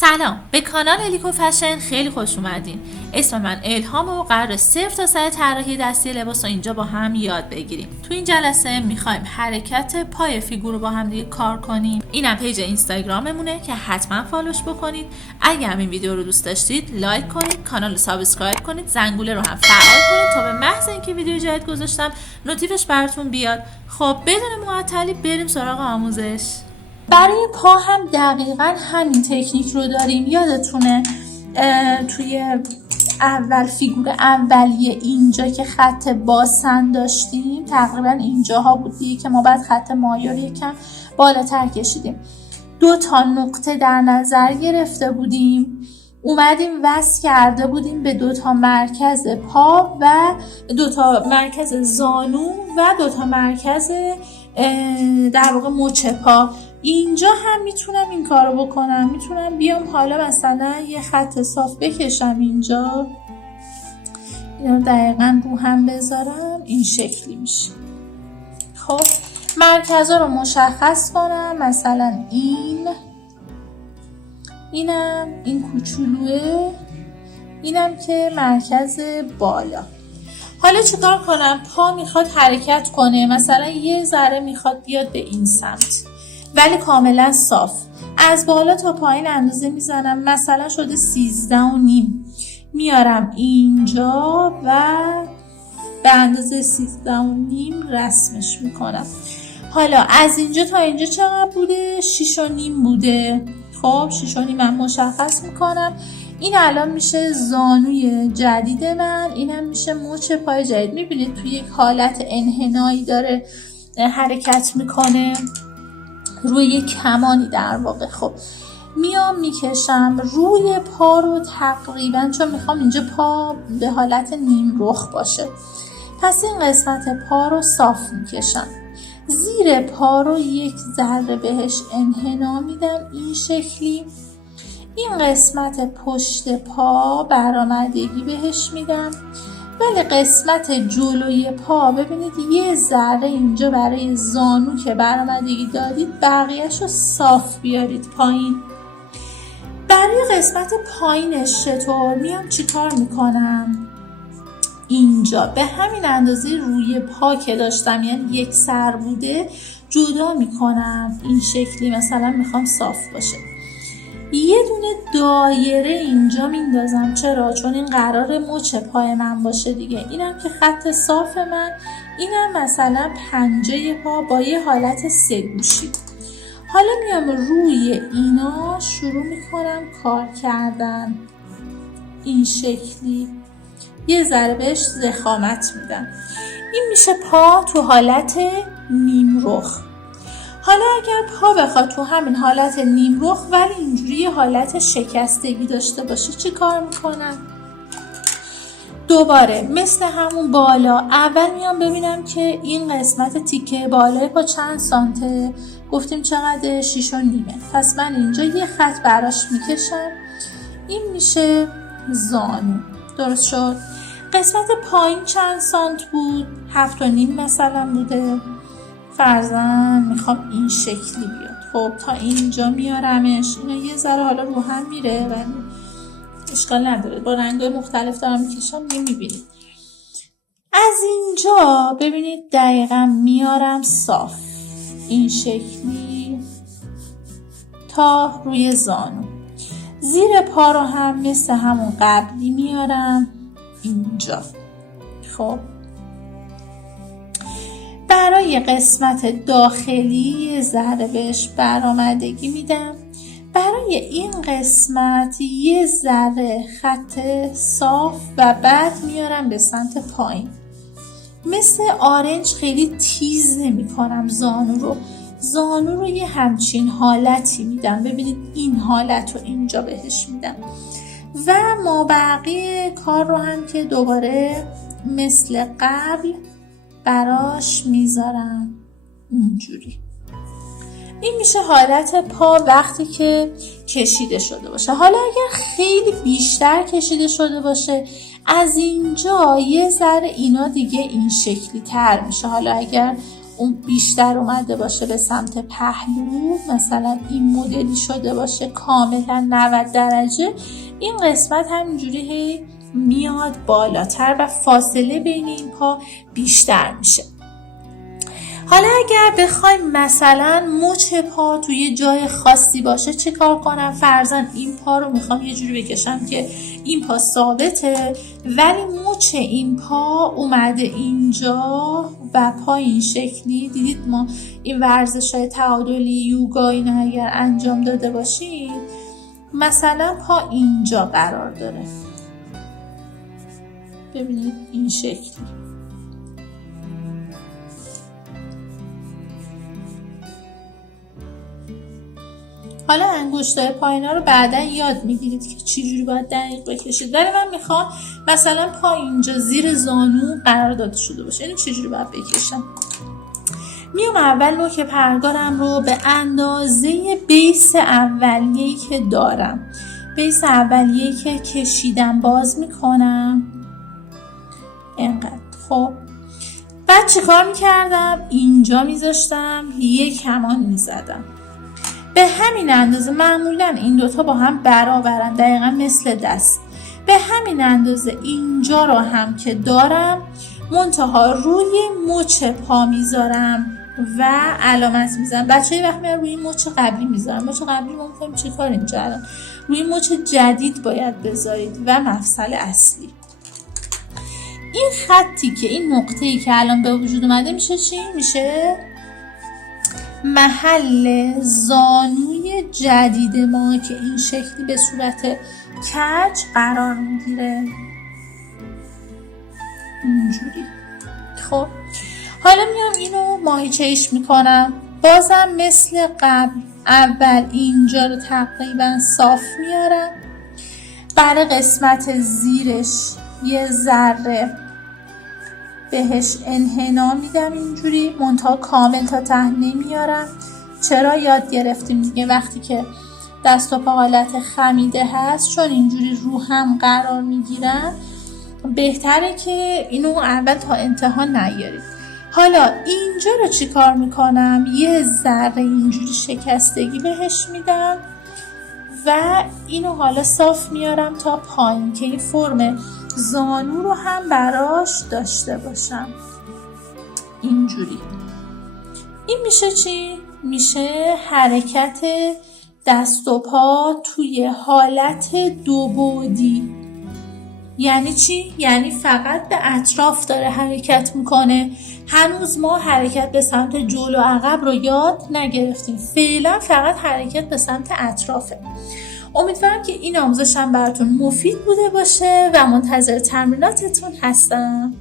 سلام، به کانال الیکو فشن خیلی خوش اومدین. اسم من الهام و قرار صفر تا سر طراحی دستی لباس رو اینجا با هم یاد بگیریم. تو این جلسه میخوایم حرکت پای فیگور رو با هم دیگه کار کنیم. اینم پیج اینستاگراممونه که حتما فالوش بکنید. اگر این ویدیو رو دوست داشتید لایک کنید، کانال رو سابسکرایب کنید، زنگوله رو هم فعال کنید تا به محض اینکه ویدیو جدید گذاشتم نوتیفش براتون بیاد. خب بدون معطلی بریم سراغ آموزش. برای پا هم دقیقاً همین تکنیک رو داریم. یادتونه توی اول فیگور اولیه اینجا که خط باسن داشتیم، تقریباً اینجاها بود دیگه که ما بعد خط مایه رو یکم بالاتر کشیدیم. 2 نقطه در نظر گرفته بودیم، اومدیم وصل کرده بودیم به 2 مرکز پا و 2 مرکز زانو و 2 مرکز در واقع مچ پا. اینجا هم میتونم این کارو بکنم، میتونم بیام حالا مثلا یه خط صاف بکشم اینجا، اینو دقیقا رو هم بذارم، این شکلی میشه. خب مرکزها رو مشخص کنم، مثلا اینم این کوچولوه، اینم که مرکز بالا. حالا چیکار کنم؟ پا میخواد حرکت کنه، مثلا یه ذره میخواد بیاد به این سمت ولی کاملا صاف. از بالا تا پایین اندازه میزنم، مثلا شده 13.5، میارم اینجا و به اندازه 13.5 رسمش میکنم. حالا از اینجا تا اینجا چقدر بوده؟ 6.5 بوده. خب 6.5 من مشخص میکنم. این الان میشه زانوی جدید من، اینم میشه مچ پای جدید. میبینید توی یک حالت انحنایی داره حرکت میکنه، روی یک کمانی در واقع. خب میام میکشم روی پا رو تقریبا، چون میخوام اینجا پا به حالت نیم رخ باشه، پس این قسمت پا رو صاف میکشم. زیر پا رو یک ذره بهش انحنا میدم این شکلی. این قسمت پشت پا برآمدگی بهش میدم، ولی قسمت جلوی پا ببینید یه ذره اینجا برای زانو که برآمدگی دادید بقیه‌شو صاف بیارید پایین. برای قسمت پایینش چطور میام چیکار میکنم؟ اینجا به همین اندازه روی پا که داشتم، یعنی یک سر بوده، جدا میکنم این شکلی. مثلا میخوام صاف باشه، یه دونه دایره اینجا میندازم. چرا؟ چون این قراره مچ پای من باشه دیگه. اینم که خط صاف من، اینم مثلا پنجه پا با یه حالت 3 گوشی. حالا میام روی اینا شروع میکنم کار کردن این شکلی، یه ذره بهش ضخامت میدم. این میشه پا تو حالت نیم رخ. حالا اگر پا بخواد تو همین حالت نیم رخ ولی اینجوری حالت شکستگی داشته باشه چی کار میکنم؟ دوباره مثل همون بالا، اول میام ببینم که این قسمت تیکه بالای پا چند سانته. گفتیم چقدر؟ 6.5. پس من اینجا یه خط براش میکشم، این میشه زانو. درست شد؟ قسمت پایین چند سانت بود؟ 7.5 مثلا بوده. فرضاً میخوام این شکلی بیاد. خب تا اینجا میارمش. اینا یه ذره حالا رو هم میره ولی اشکال نداره، با رنگ‌های مختلف دارم میکشم، میبینید. از اینجا ببینید دقیقاً میارم صاف این شکلی تا روی زانو. زیر پا رو هم مثل همون قبلی میارم اینجا. خب برای قسمت داخلی ذره بهش برآمدگی میدم. برای این قسمت یه ذره خط صاف و بعد میارم به سمت پایین. مثل آرنج خیلی تیز نمی کنم زانو رو یه همچین حالتی میدم. ببینید این حالت رو اینجا بهش میدم و مابقی کار رو هم که دوباره مثل قبل براش میذارم اینجوری. این میشه حالت پا وقتی که کشیده شده باشه. حالا اگر خیلی بیشتر کشیده شده باشه، از اینجا یه ذره اینا دیگه این شکلی تر میشه. حالا اگر اون بیشتر اومده باشه به سمت پهلو، مثلا این مدلی شده باشه کاملا 90 درجه، این قسمت همینجوری میاد بالاتر و فاصله بین این پا بیشتر میشه. حالا اگر بخوایم مثلا مچ پا توی جای خاصی باشه چه کار کنم؟ فرضاً این پا رو میخوام یه جوری بکشم که این پا ثابته ولی مچ این پا اومده اینجا و پا این شکلی. دیدید ما این ورزش‌های تعادلی یوگا اینا اگر انجام داده باشید مثلا پا اینجا قرار داره، ببینید این شکلی. حالا انگشتای پایینا رو بعداً یاد میگیرید که چجوری باید دقیق بکشید. ولی من میخوام مثلا پا اینجا زیر زانو قرار داده شده باشه، اینو چجوری باید بکشم؟ میام اول نوک پرگارم رو به اندازه بیس اولیه‌ای که دارم، بیس اولیه‌ای که کشیدم باز میکنم اینقدر. خب بعد چی کار میکردم؟ اینجا میذاشتم یک کمان میزدم به همین اندازه. معمولا این دوتا با هم برابرن دقیقا مثل دست. به همین اندازه اینجا رو هم که دارم منتها روی مچ پا میذارم و علامت میزنم. بچه‌ها وقتی میان روی مچ قبلی میذارم، مچ قبلی ما می‌کنیم چی کار اینجا الان روی مچ جدید باید بذارید و مفصل اصلی. این خطی که این نقطه‌ای که الان به وجود اومده میشه چی؟ میشه محل زانوی جدید ما که این شکلی به صورت کج قرار میگیره اینجوری. خب حالا میام اینو ماهیچه‌ایش میکنم. بازم مثل قبل اول اینجا رو تقریبا صاف میارم، برای قسمت زیرش یه ذره بهش انحنا میدم اینجوری، منتها کامل تا ته نمیارم. چرا؟ یاد گرفتیم دیگه وقتی که دست و پا حالت خمیده هست چون اینجوری رو هم قرار میگیرن بهتره که اینو اول تا انتها نیارید. حالا اینجا رو چی کار میکنم؟ یه ذره اینجوری شکستگی بهش میدم و اینو حالا صاف میارم تا پایین که این فرم زانو رو هم براش داشته باشم اینجوری. این میشه چی؟ میشه حرکت دست و پا توی حالت دو بعدی. یعنی چی؟ یعنی فقط به اطراف داره حرکت میکنه. هنوز ما حرکت به سمت جلو و عقب رو یاد نگرفتیم، فعلا فقط حرکت به سمت اطرافه. امیدوارم که این آموزشم براتون مفید بوده باشه و منتظر تمریناتتون هستم.